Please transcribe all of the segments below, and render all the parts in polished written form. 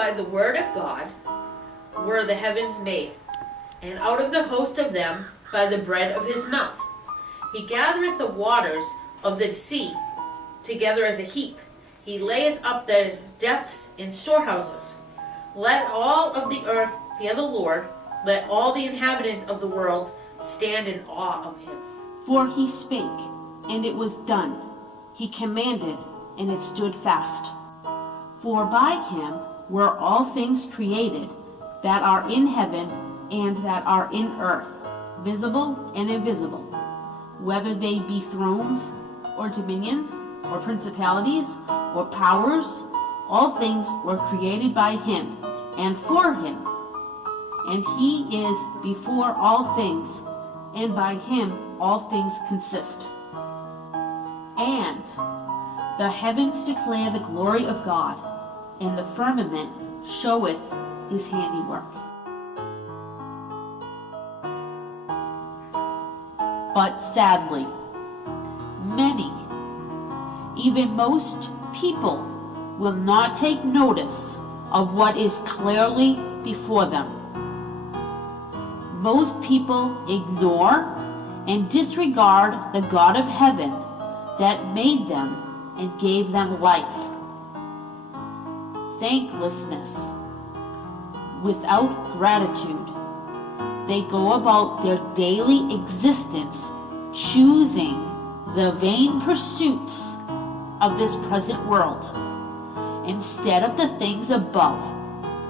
By the word of God were the heavens made, and out of the host of them by the breath of his mouth. He gathereth the waters of the sea together as a heap. He layeth up the depths in storehouses. Let all of the earth fear the Lord. Let all the inhabitants of the world stand in awe of him. For he spake, and it was done. He commanded, and it stood fast. For by him were all things created, that are in heaven and that are in earth, visible and invisible, whether they be thrones, or dominions, or principalities, or powers. All things were created by him, and for him. And he is before all things, and by him all things consist. And the heavens declare the glory of God, and the firmament sheweth his handiwork. But sadly, many, even most people, will not take notice of what is clearly before them. Most people ignore and disregard the God of heaven that made them and gave them life. Thanklessness, without gratitude, they go about their daily existence choosing the vain pursuits of this present world instead of the things above,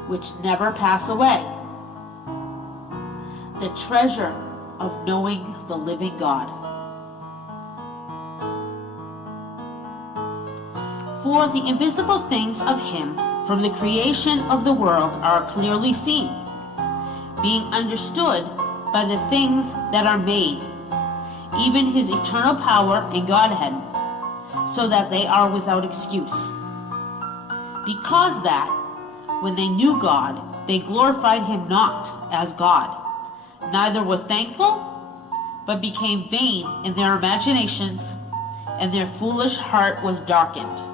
which never pass away, the treasure of knowing the living God. For the invisible things of him from the creation of the world are clearly seen, being understood by the things that are made, even his eternal power and Godhead, so that they are without excuse. Because that, when they knew God, they glorified him not as God, neither were thankful, but became vain in their imaginations, and their foolish heart was darkened.